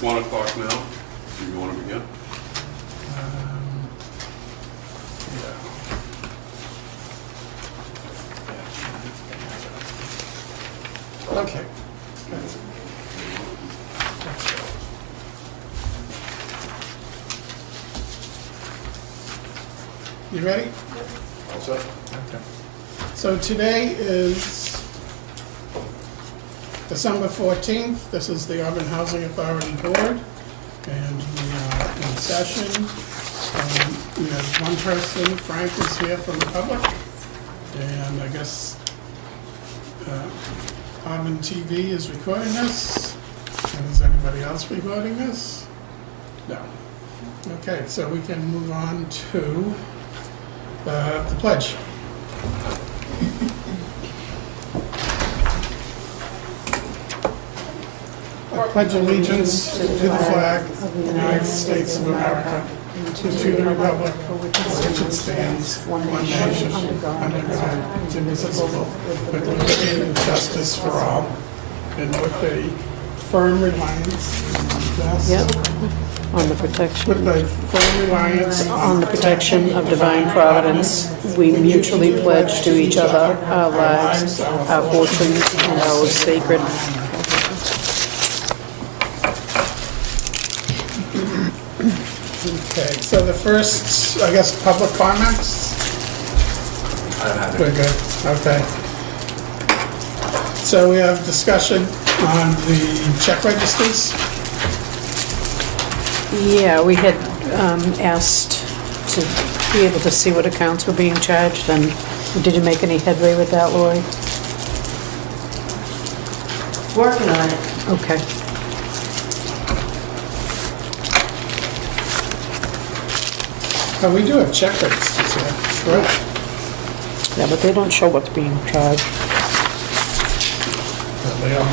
1 o'clock now. Do you want to begin? Yeah. Okay. You ready? All set? Okay. So today is December 14th. This is the Auburn Housing Authority Board, and we are in session. We have one person, Frank, is here from the public, and I guess Auburn TV is recording this. And is anybody else recording this? No. Okay, so we can move on to the pledge. I pledge allegiance to the flag of the United States of America and to the republic for which it stands, one nation, under God, indivisible, with liberty and justice for all, and with a firm reliance On the protection. with a firm reliance On the protection of divine providence, we mutually pledge to each other our lives, our fortunes, and our sacred. Okay, so the first, I guess, public comments? We're good, okay. So we have discussion on the check registers. Yeah, we had asked to be able to see what accounts were being charged, and did you make any headway with that, Lori? Working on it. Okay. Oh, we do have check registers here, correct? Yeah, but they don't show what's being charged. They all,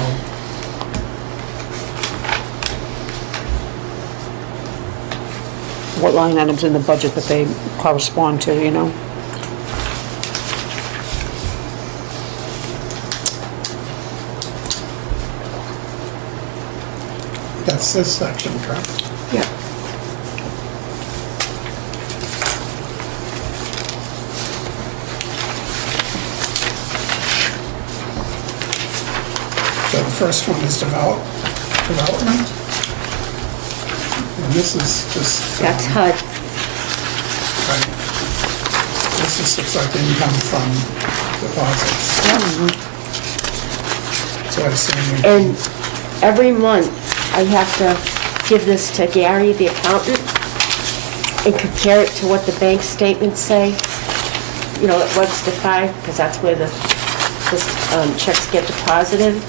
What line items in the budget that they correspond to, you know? that's this section, correct? Yeah. So the first one is development. And this is just. That's HUD. Right. This just looks like income from deposits. So I assume we. And every month, I have to give this to Gary, the accountant, and compare it to what the bank statements say. You know, what's the 5, because that's where the checks get deposited.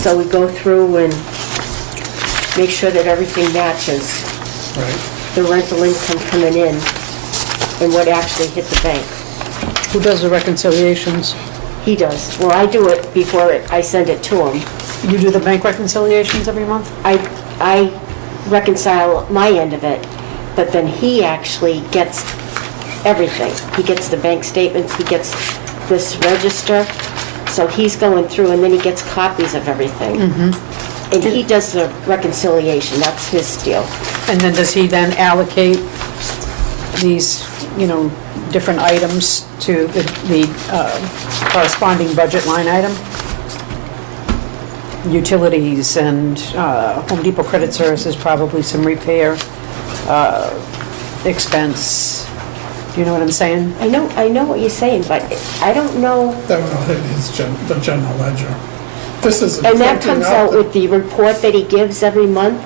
So we go through and make sure that everything matches Right. the rental income coming in and what actually hit the bank. Who does the reconciliations? He does. Well, I do it before I send it to him. You do the bank reconciliations every month? I reconcile my end of it, but then he actually gets everything. He gets the bank statements, he gets this register, so he's going through and then he gets copies of everything. And he does the reconciliation, that's his deal. And then does he then allocate these, you know, different items to the corresponding budget line item? Utilities and Home Depot credit services, probably some repair expense. Do you know what I'm saying? I know what you're saying, but I don't know, That would all hit the general ledger. This is. and that comes out with the report that he gives every month.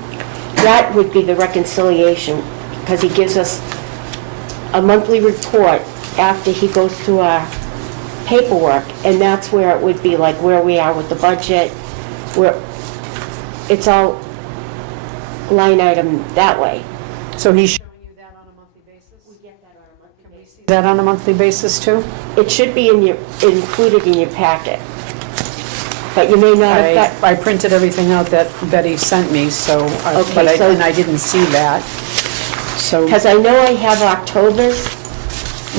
That would be the reconciliation, because he gives us a monthly report after he goes through our paperwork, and that's where it would be like where we are with the budget, where it's all line item that way. So he's showing you that on a monthly basis? We get that on a monthly basis. Is that on a monthly basis too? It should be included in your packet, but you may not have got, I printed everything out that Betty sent me, so, Okay, so- and I didn't see that. So, because I know I have October's.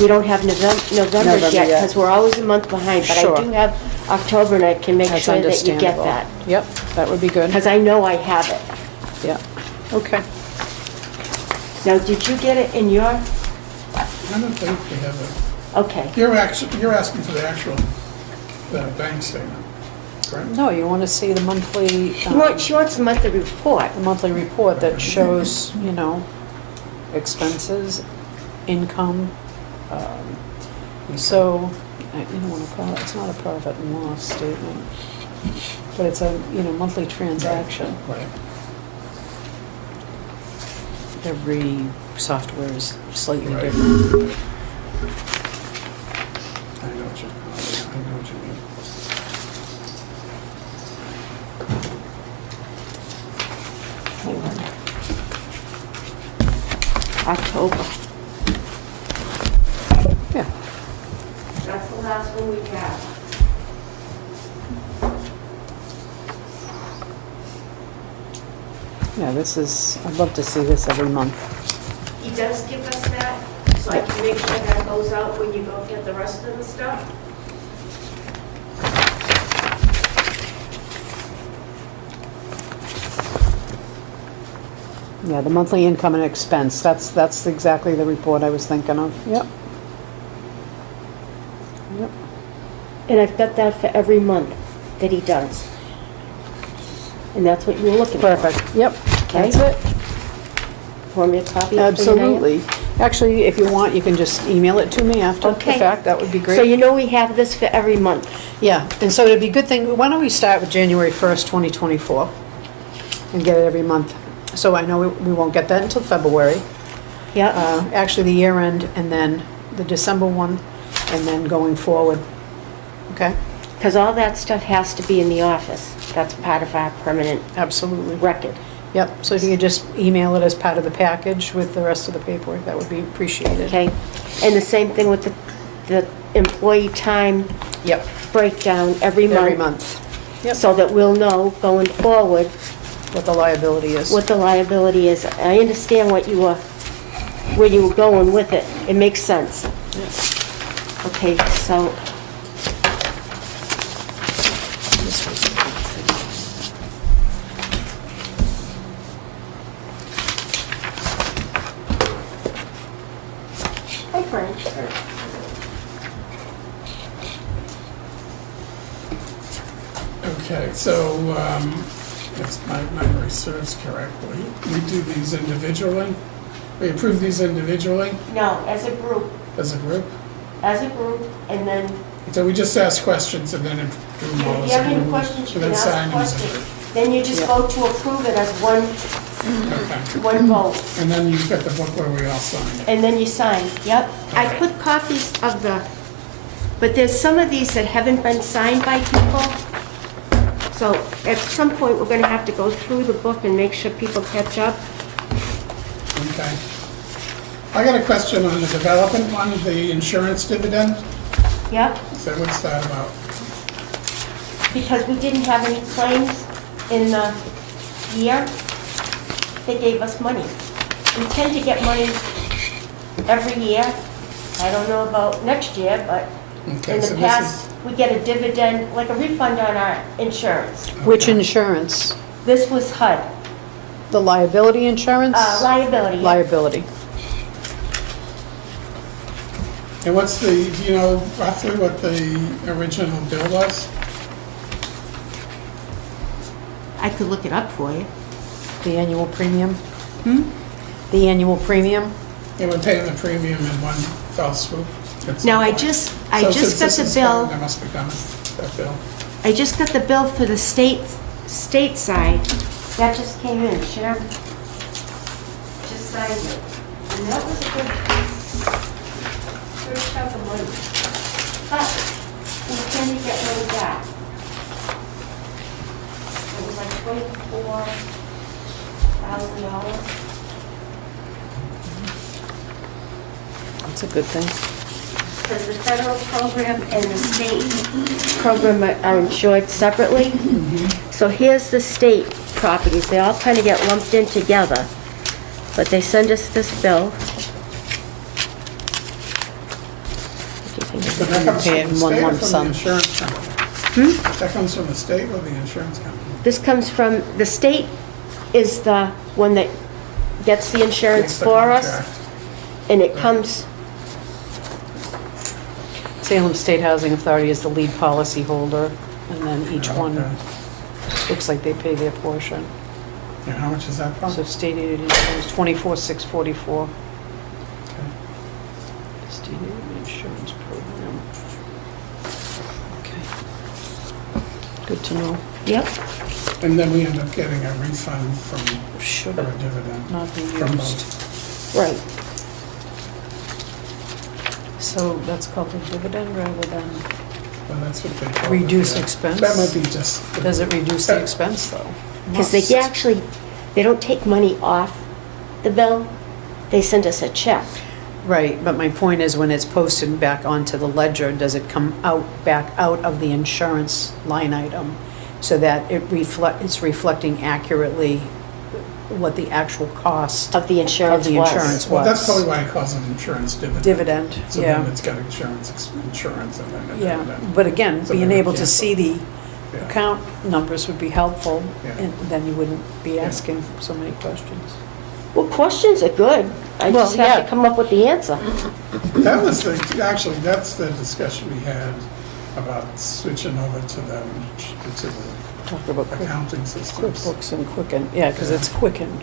We don't have November's November yet, yet. because we're always a month behind, but Sure. I do have October, and I can make that's sure that you get understandable. that. Yep, that would be good. Because I know I have it. Yeah. Okay. Now, did you get it in your, I don't think we have a, okay. you're asking for the actual, the bank statement, correct? No, you want to see the monthly, She wants a monthly report. a monthly report that shows, you know, expenses, income. So, you don't want to call it, it's not a profit and loss statement, but it's a, you know, monthly transaction. Right. Every software is slightly Right. different. I know what you mean. October. Yeah. That's the last one we have. Yeah, this is, I'd love to see this every month. He does give us that, so I can make sure that goes out when you go get the rest of the stuff. Yeah, the monthly income and expense, that's exactly the report I was thinking of, yep. Yep, And I've got that for every month that he does. And that's what you were looking for. perfect, yep, Okay. that's it. Want me a copy of it? Absolutely. Actually, if you want, you can just email it to me after the Okay. fact, that would be great. So you know we have this for every month. Yeah, and so it'd be a good thing, why don't we start with January 1st, 2024, and get it every month? So I know we won't get that until February. Yeah. Actually, the year end, and then the December one, and then going forward. Okay? Because all that stuff has to be in the office. That's part of our permanent Absolutely. record. Yep, so if you could just email it as part of the package with the rest of the paperwork, that would be appreciated. Okay? And the same thing with the employee time Yep, breakdown every month. every month. Yep, So that we'll know going forward what the liability is. what the liability is. I understand where you were going with it. It makes sense. Okay, so, This was the big thing. hi Frank. Okay, so, if my memory serves correctly, we do these individually? We approve these individually No, as a group, as a group? and then So we just ask questions and then do them all if as you a have any group? questions, you And can then ask sign them as a questions. Then you just Yeah. vote to approve it as one Okay. vote. And then you've got the book where we all sign it. And then you sign, yep. I Okay. put copies of but there's some of these that haven't been signed by people. So at some point, we're gonna have to go through the book and make sure people catch up. Okay. I got a question on the development one, the insurance dividend. Yep, So what's that about? because we didn't have any claims in the year, they gave us money. We tend to get money every year. I don't know about next year, but Okay, in so the this past, we get a dividend, like a refund on our insurance. Which Okay. insurance? This was HUD, The liability insurance? liability. Liability. And what's the, do you know roughly what the original bill was? I could look it up for you. The annual premium? The annual premium? They were paying the premium in one fell swoop. at some Now, I point. just So got since this the is bill, coming, There must be coming, that bill. I just got the bill for the state side. That just came in, Sharon just signed it. And that was a good chunk of money. But we tend to get money back. It was like $24,000. That's a good thing. Because the federal program and the state program are insured separately. So here's the state properties, they all kind of get lumped in together. But they send us this bill. But that comes Pay it from in the one state or lump from the sum. insurance company? That comes from the state or the insurance company? This comes from, the state is the one that gets the insurance Makes the for us, contract. and it comes, Salem State Housing Authority is the lead policy holder, and then each Oh, one, okay. looks like they pay their portion. And how much is that from? So state aid insurance, 24,644. Okay. State aid insurance program. Okay. Good to know. yep, And then we end up getting a refund from, Should or a have dividend not been from used. both. right. So that's called a dividend rather than, Well, that's what they call it. Reduce yeah. expense? That might be just. does it reduce the expense though? Because they Must. actually, they don't take money off the bill, they send us a check. Right, but my point is when it's posted back onto the ledger, does it come out, back out of the insurance line item? So that it's reflecting accurately what the actual cost Of the insurance Of the was. insurance. Well, that's was. probably why it calls it insurance dividend. dividend, So yeah. then it's got insurance and then a Yeah, dividend. but again, So being they would able to cancel. see the Yeah. account numbers would be helpful, Yeah. and then you wouldn't be Yeah. asking so many questions. Well, questions are good, I Well, just have yeah. to come up with the answer. That was actually, that's the discussion we had about switching over to the Talk about accounting systems. QuickBooks and Quicken, yeah, because Yeah. it's Quicken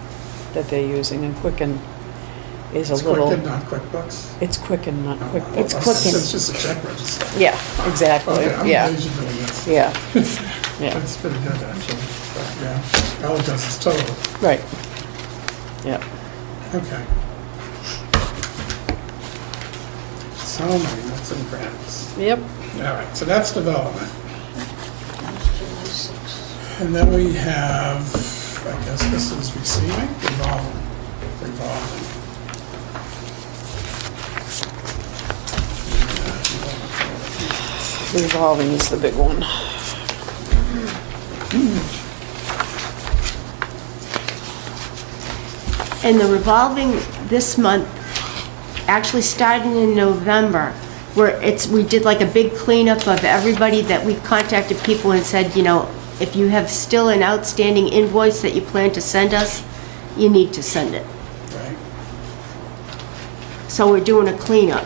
that they're using, and Quicken is a It's little, Quicken, not QuickBooks. it's Quicken, not Oh, QuickBooks. It's Quicken. It's just a check register. Yeah, exactly, Okay, I'm yeah, glad you're doing this. yeah, yeah, That's pretty good, actually. But, yeah, all it does is total. right, yeah. Okay. So many nuts and crannies. Yep. All right, so that's development. And then we have, I guess this is receiving, revolving. Revolving is the big one. And the revolving this month, actually starting in November, where we did like a big cleanup of everybody that we contacted people and said, you know, if you have still an outstanding invoice that you plan to send us, you need to send it. Right? So we're doing a cleanup.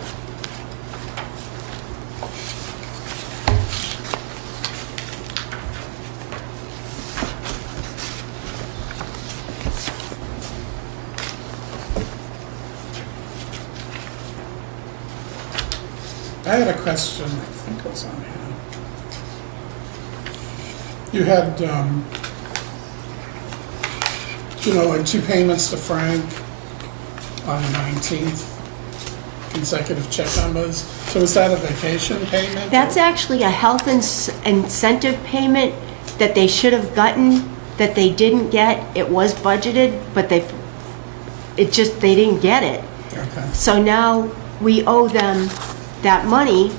I had a question, I think it was on here. You had, like 2 payments to Frank on the 19th, consecutive check numbers. So is that a vacation payment? That's actually a health incentive payment that they should have gotten, that they didn't get. It was budgeted, but they didn't get it. Okay, So now we owe them that money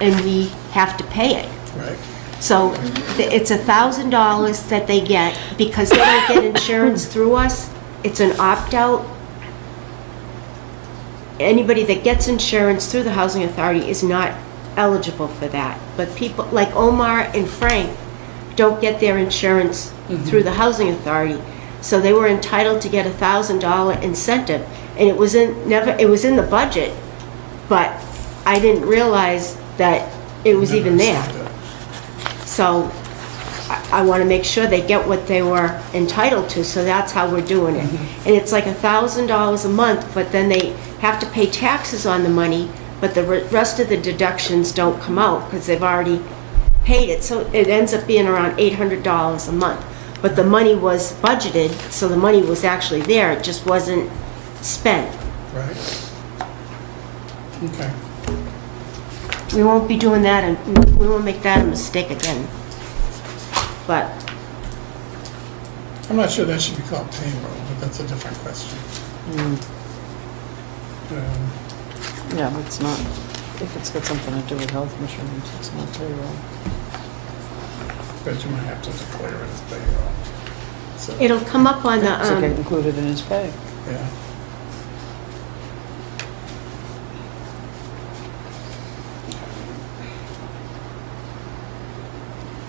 and we have to pay it. right. So it's $1,000 that they get because they don't get insurance through us. It's an opt-out. Anybody that gets insurance through the Housing Authority is not eligible for that. But people like Omar and Frank don't get their insurance through the Housing Authority. So they were entitled to get a $1,000 incentive. And it was in the budget, but I didn't realize that it was even there. So I want to make sure they get what they were entitled to, so that's how we're doing it. And it's like $1,000 a month, but then they have to pay taxes on the money, but the rest of the deductions don't come out because they've already paid it. So it ends up being around $800 a month. But the money was budgeted, so the money was actually there, it just wasn't spent. Right. Okay. We won't be doing that, and we won't make that a mistake again. But I'm not sure that should be called payroll, but that's a different question. Yeah, but it's not, if it's got something to do with health insurance, it's not payroll. But you might have to declare it as payroll. So, it'll come up on It's okay, the, included in his pay. yeah.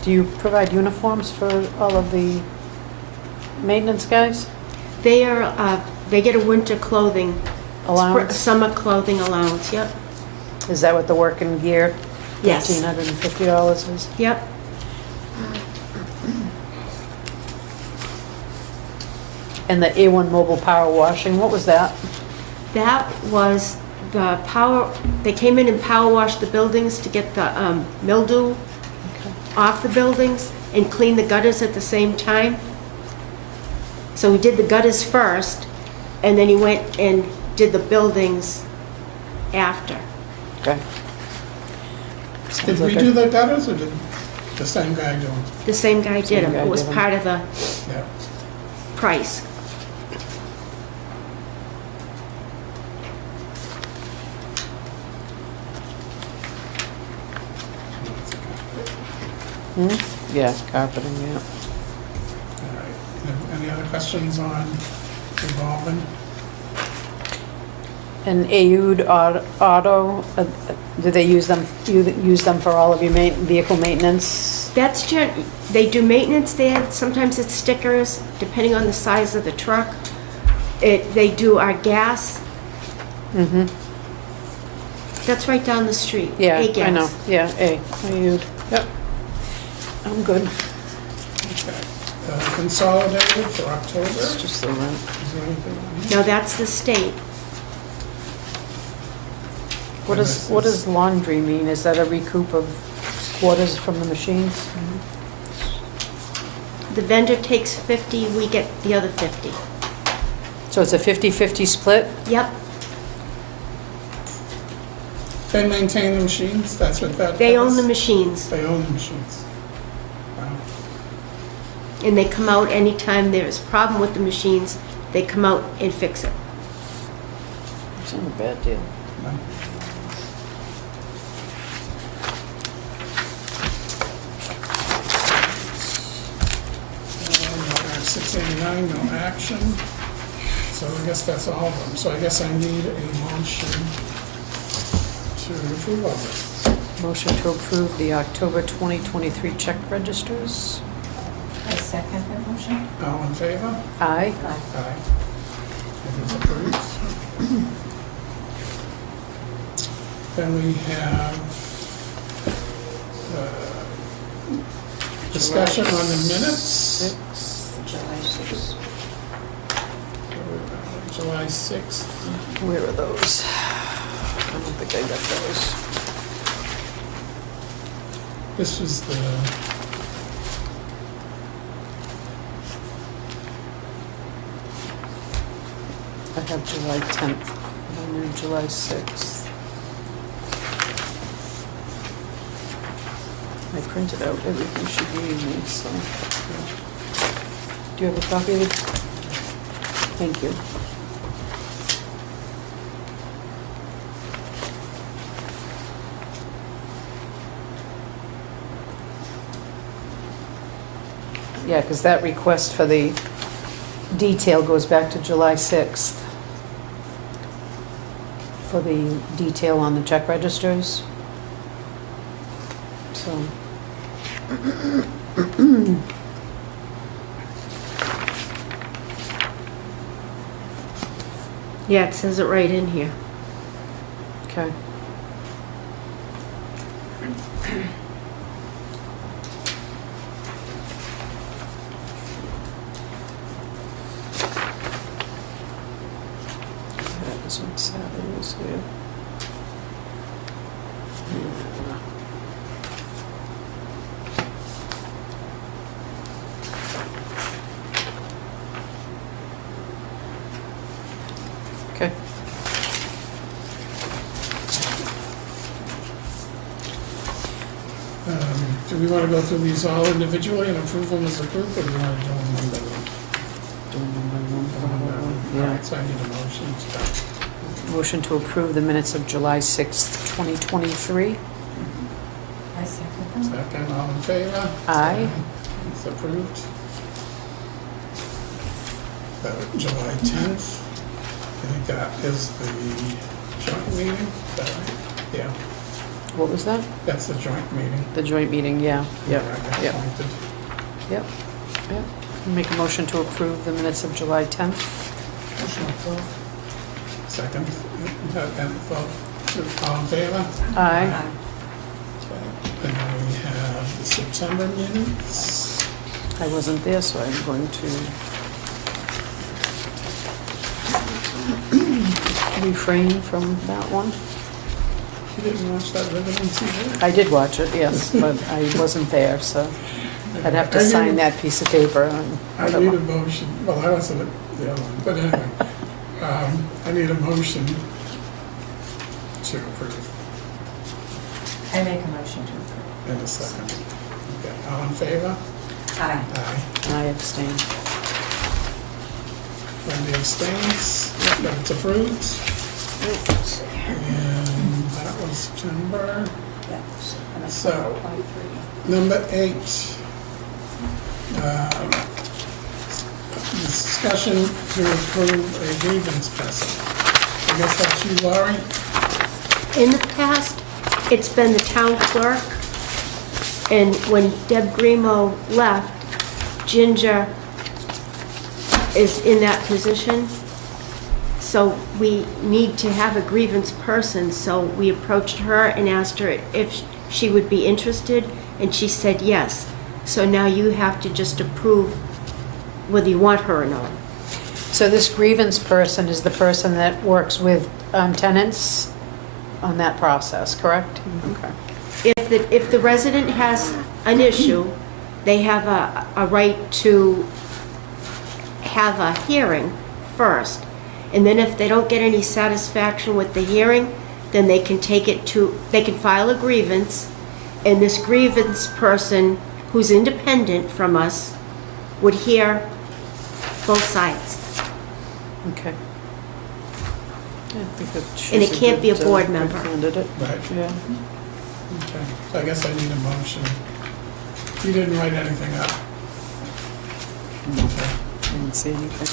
Do you provide uniforms for all of the maintenance guys? They are, they get a winter clothing, Allowance? summer clothing allowance, yep, Is that what the working gear? Yes. $1,550 is? yep. And the A1 mobile power washing, what was that? That was the power, they came in and power washed the buildings to get the mildew off the buildings and clean the gutters at the same time. So we did the gutters first, and then he went and did the buildings after. Okay. Did Sounds we like do a- the gutters or did the same guy do them? The same guy did Same them. guy It was did 'em. part of the Yeah. price. Yeah, carpeting, yeah. All right. Any other questions on revolving? And Aud Auto, do they use them, you use them for all of your vehicle maintenance? That's they do maintenance there. Sometimes it's stickers, depending on the size of the truck. They do our gas. Mm-hmm. That's right down the street. Yeah, A-Gas. I know, yeah, Aud, yep. I'm good. Okay. Consolidated for October? It's Is just the rent. there anything on here? No, that's the state. What does laundry mean? Is that a recoup of quarters from the machines? The vendor takes 50, we get the other 50. So it's a 50-50 split? Yep, They maintain the machines? That's what that they own covers? the machines, They own the machines. Wow. and they come out anytime there's a problem with the machines, they come out and fix it. It's not a bad deal. No. $689, no action. So I guess that's all of them. So I guess I need a motion to approve all this. Motion to approve the October 2023 check registers. I second that motion. All in favor? Aye. Aye. It is approved. Then we have discussion on the minutes. 6th. July 6th. July 6th. Where are those? I don't think I got those. This was the, I have July 10th, and then July 6th. I printed out everything she gave me, so. Do you have a copy of it? Thank you. Yeah, because that request for the detail goes back to July 6th. For the detail on the check registers. So. Yeah, it says it right in here. Okay. That is on Saturdays here. Okay. do we want to go through these all individually and approve them as a group, or do we want to do them one by one? All Yeah. right, so I need a motion to, Motion to approve the minutes of July 6th, 2023. I second them. second, all in favor? Aye. It's approved. July 10th, I think that is the joint meeting, is that right? Yeah, What was that? that's the joint meeting. The joint meeting, yeah. Yep, Where I got yep, appointed. yep, yep. Make a motion to approve the minutes of July 10th. Second, and vote. All in favor? Aye. Okay. And then we have the September minutes. I wasn't there, so I'm going to refrain from that one. You didn't watch that Ribbon on TV? I did watch it, yes, but I wasn't there, so I'd have to I need- sign that piece of paper and I need a whatever. motion, well, I wasn't at the other one, but anyway, I need a motion to approve I make a motion to approve. in a second. Okay, all in favor? Aye. Aye. I abstain. Wendy abstains, but it's approved. And that was September. So, number 8. Discussion to approve a grievance person. I guess that's you, Laurie? In the past, it's been the town clerk, and when Deb Grimo left, Ginger is in that position. So we need to have a grievance person, so we approached her and asked her if she would be interested, and she said yes. So now you have to just approve whether you want her or not. So this grievance person is the person that works with tenants on that process, correct? Okay. If the resident has an issue, they have a right to have a hearing first. And then if they don't get any satisfaction with the hearing, then they can they can file a grievance. And this grievance person, who's independent from us, would hear both sides. Okay. Yeah, I think that she's And it can't be a good, board good member. candidate. Right. Yeah. Okay, so I guess I need a motion. You didn't write anything up. Okay, I didn't see anything.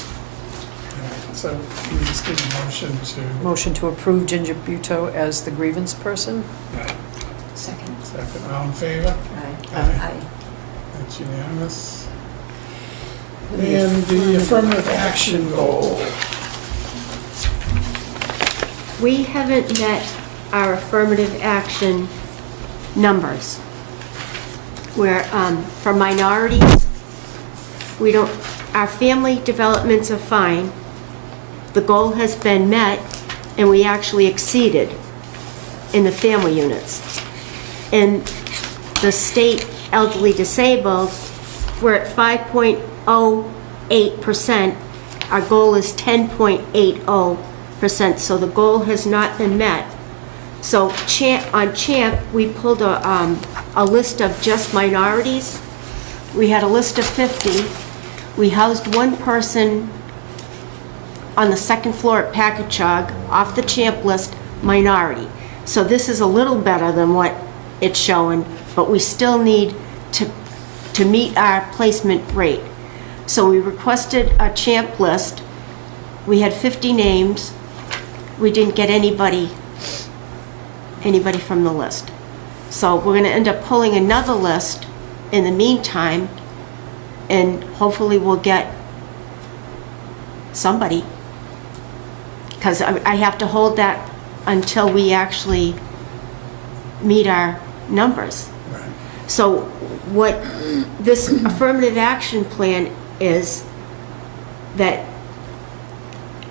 all right, so you just give a motion to, Motion to approve Ginger Buto as the grievance person? right, Second. second, all in favor? Aye. Aye. That's unanimous. And the affirmative action goal. We haven't met our affirmative action numbers. Where, for minorities, we don't, our family developments are fine. The goal has been met, and we actually exceeded in the family units. In the state elderly disabled, we're at 5.08%. Our goal is 10.80%, so the goal has not been met. So on CHAMP, we pulled a list of just minorities. We had a list of 50. We housed one person on the second floor at Packagug off the CHAMP list, minority. So this is a little better than what it's showing, but we still need to meet our placement rate. So we requested a CHAMP list. We had 50 names. We didn't get anybody from the list. So we're going to end up pulling another list in the meantime, and hopefully we'll get somebody. Because I have to hold that until we actually meet our numbers. Right. So what this affirmative action plan is, that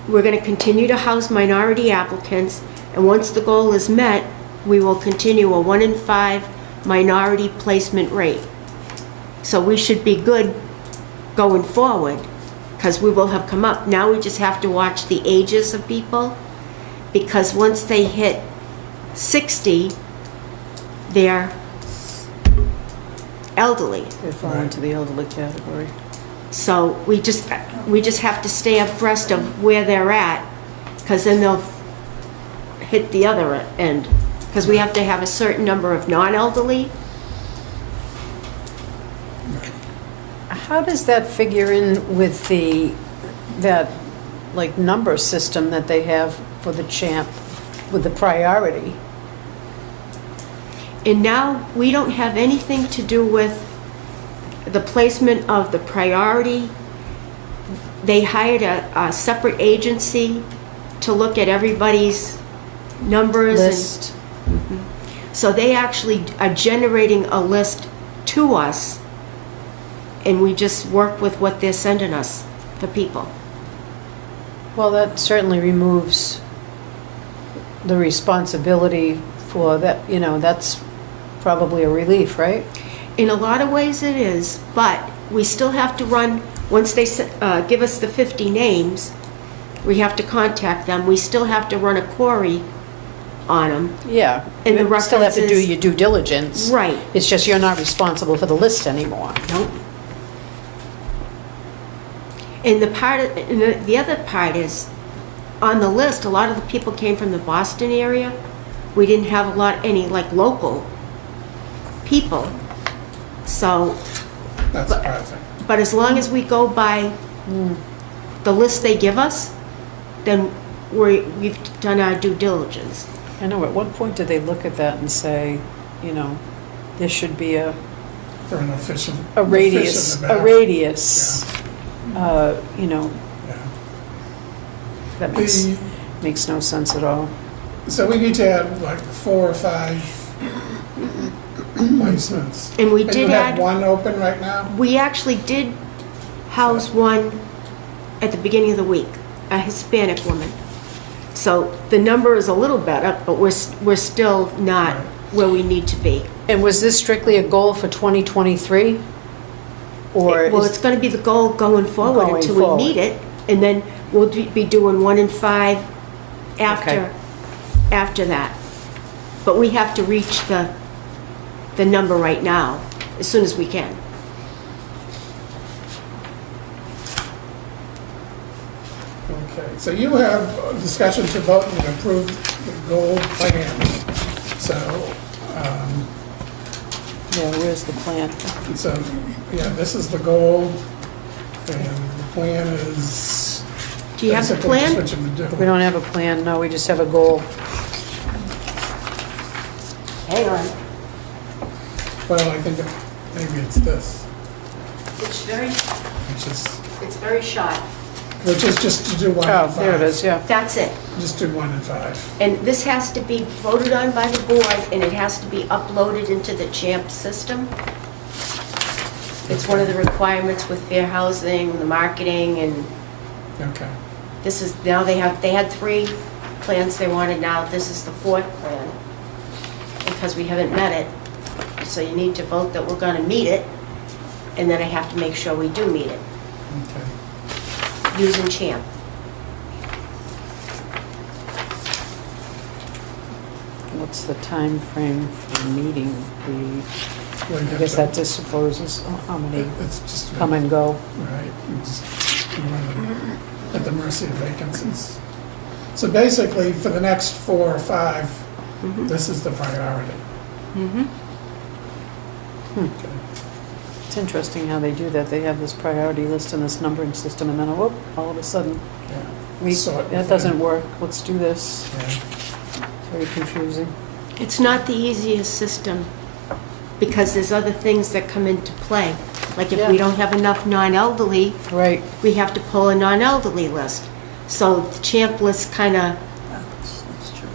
we're going to continue to house minority applicants, and once the goal is met, we will continue a 1 in 5 minority placement rate. So we should be good going forward, because we will have come up. Now we just have to watch the ages of people, because once they hit 60, they're elderly. They fall into the elderly category. So we just have to stay abreast of where they're at, because then they'll hit the other end. Because we have to have a certain number of non-elderly. How does that figure in with that number system that they have for the CHAMP with the priority? And now we don't have anything to do with the placement of the priority, they hired a separate agency to look at everybody's numbers. List. So they actually are generating a list to us, and we just work with what they're sending us for people. Well, that certainly removes the responsibility for that, you know, that's probably a relief, right? In a lot of ways it is, but we still have to run, once they give us the 50 names, we have to contact them. We still have to run a query on them. Yeah. And the You still have to do references- your due diligence. Right. It's just you're not responsible for the list anymore. Nope. And the other part is, on the list, a lot of the people came from the Boston area. We didn't have any like local people. So, That's surprising. but as long as we go by the list they give us, then we've done our due diligence. I know, at what point did they look at that and say, you know, there should be a For an efficient. radius, efficient amount. you know, Yeah. that The- makes no sense at all. So we need to add like 4 or 5 placements. And we And did you have add, one open right now? we actually did house one at the beginning of the week, a Hispanic woman. So the number is a little better, but we're still not Right. where we need to be. And was this strictly a goal for 2023? Or Well, is- it's gonna be the goal going forward Going until we forward. meet it, and then we'll be doing 1 and 5 after that. But we have to reach the number right now, as soon as we can. Okay, so you have a discussion to vote and approve the goal plan. So, yeah, where's the plan? yeah, this is the goal, and the plan is. Do you have the basically just plan? what you've been doing. We don't have a plan, no, we just have a goal. Hang on. Well, I think that maybe it's this, It's which very short. is just to do 1 Oh, and 5. there it is, yeah. That's it. Just do 1 and 5. And this has to be voted on by the board, and it has to be uploaded into the CHAMP system. It's one of the requirements with fair housing, the marketing, and Okay. this is, now they had 3 plans they wanted, now this is the 4th plan, because we haven't met it. So you need to vote that we're gonna meet it, and then I have to make sure we do meet it, Okay. using CHAMP. What's the time frame for meeting the, Well, you I have guess to- that just supposes how many It's just. come and go. Right, you're at the mercy of vacancies. So basically, for the next 4 or 5, this is the priority. Mm-hmm. Okay. It's interesting how they do that. They have this priority list and this numbering system, and then, whoop, all of a sudden, Yeah. Sort that within. doesn't work. Let's do this. Yeah. It's very confusing. It's not the easiest system, because there's other things that come into play. Like if we Yeah. don't have enough non-elderly, Right. we have to pull a non-elderly list. So the CHAMP list kind of, That's true.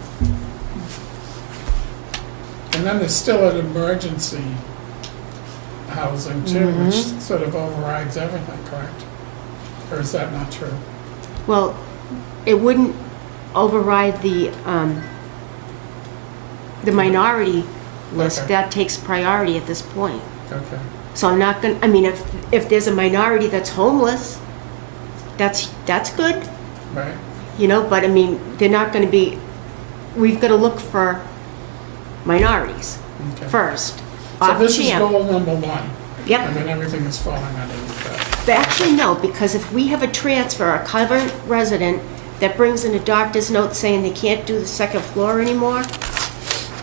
And then there's still an emergency housing too, which sort of overrides everything, correct? Or is that not true? well, it wouldn't override the minority list. Okay. That takes priority at this point. Okay. So I'm not gonna, I mean, if there's a minority that's homeless, that's good, Right? you know, but I mean, they're not gonna be, we've gotta look for minorities Okay. first, So off this is CHAMP. goal number 1. Yep. And then everything is falling underneath that. But actually, no, because if we have a transfer, a current resident that brings in a doctor's note saying they can't do the 2nd floor anymore,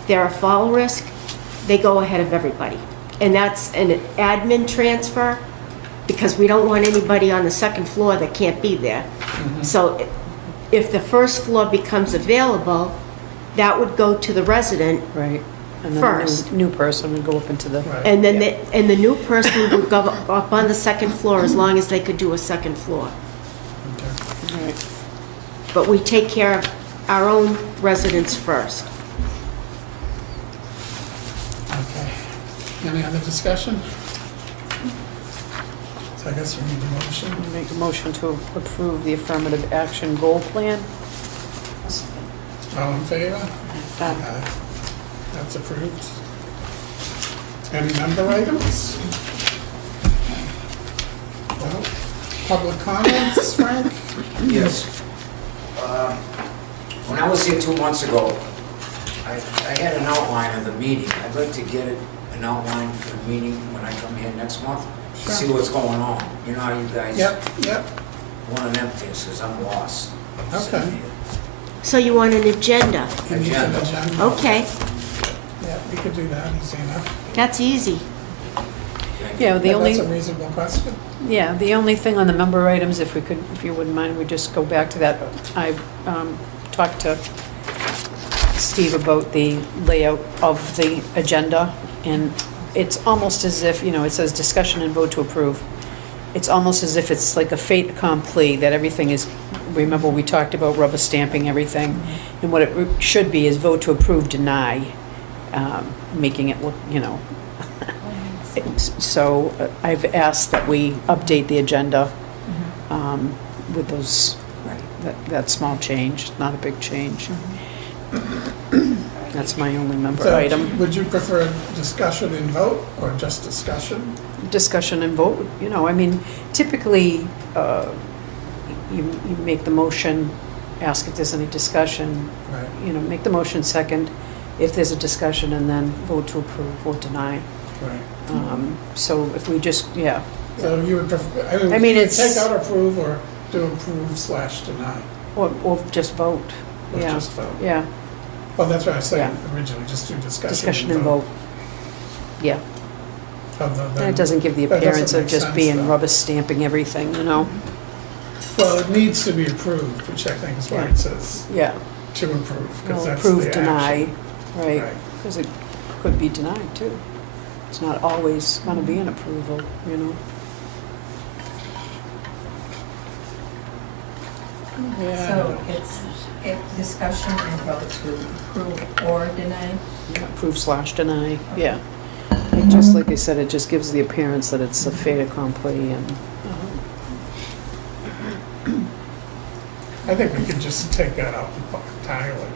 they're a fall risk, they go ahead of everybody. And that's an admin transfer, because we don't want anybody on the 2nd floor that can't be there. So if the 1st floor becomes available, that would go to the resident, Right. And then First. the new person would go up into the, Right. And then, Yeah. the new person would go up on the second floor as long as they could do a second floor. Okay. right. But we take care of our own residents first. Okay. Any other discussion? So I guess we need a motion. Make a motion to approve the affirmative action goal plan. All in favor? Uh, Aye. That's approved. Any member items? Well, public comments, Frank? Yes. When I was here 2 months ago, I had an outline of the meeting. I'd like to get an outline for the meeting when I come here next month, to see Sure. what's going on. You know how you guys Yep. want an emphasis, because I'm lost. Okay. So you want an agenda? You need an Agenda. agenda. Okay, Yeah, we could do that, easy enough. that's easy. Yeah, the Yeah, only, That's a reasonable question. yeah, the only thing on the member items, if we could, if you wouldn't mind, we just go back to that. I talked to Steve about the layout of the agenda, and it's almost as if, it says discussion and vote to approve. It's almost as if it's like a fait accompli, that everything is, remember we talked about rubber stamping everything, and what it should be is vote to approve, deny, making it look, So I've asked that we update the agenda with those, that small change, not a big change. That's my only member So, item. would you prefer discussion and vote, or just discussion? Discussion and vote, typically, you make the motion, ask if there's any discussion, Right, make the motion second, if there's a discussion, and then vote to approve or deny. right. So if we just, So you would prefer, I mean, you it's- take out approve or do approve/deny? or just vote, Or yeah, just vote? yeah, Well, that's what I was saying originally, just do discussion and vote. Yeah, Other and than- it doesn't give the that doesn't appearance of make just sense, being though. rubber stamping everything, Well, it needs to be approved, which I think is why Yeah. it says Yeah. to approve, because Well, that's approve, the deny, action. right, Right. because it could be denied too. It's not always gonna be an approval, Yeah. So it's discussion and vote to approve or deny? Approve/deny, yeah. Just like I said, it just gives the appearance that it's a fait accompli and, I think we could just take that out entirely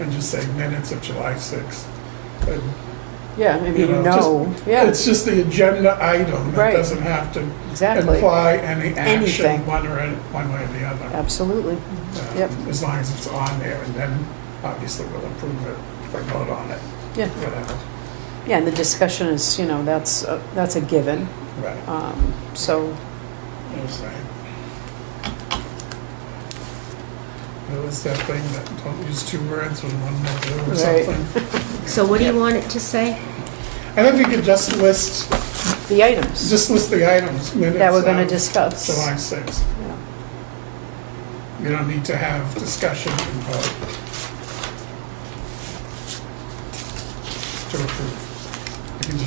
and just say minutes of July 6th. And, yeah, I mean, just- yeah, It's just the agenda item. It Right. doesn't have to exactly, imply any action Anything. one way or the other. absolutely, yep. As long as it's on there, and then obviously we'll approve it or vote on it, Yeah, whatever. yeah, and the discussion is, that's a given, Right. so, Right. What was that thing that don't use two words when one will do or Right. something? So what do you want it to say? I think we could just list the items the items, minutes that we're gonna of discuss. July 6th. Yeah. You don't need to have discussion and vote to approve. You can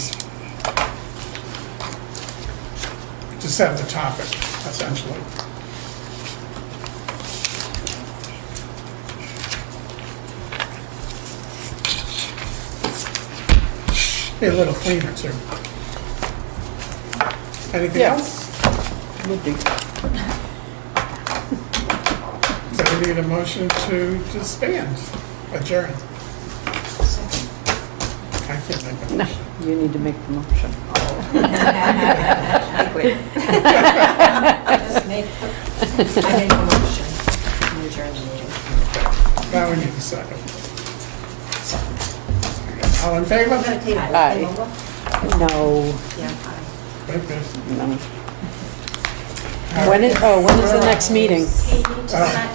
just have the topic, essentially. Be a little cleaner too. Anything Yeah. else? Would be. So we need a motion to disband, adjourn. I can't make a No, motion. you need to make the motion. Just make, I make a motion to adjourn the meeting. Now we need a second. All in favor? Aye. No, Yeah, Good, good. no. When is the next meeting? Uh,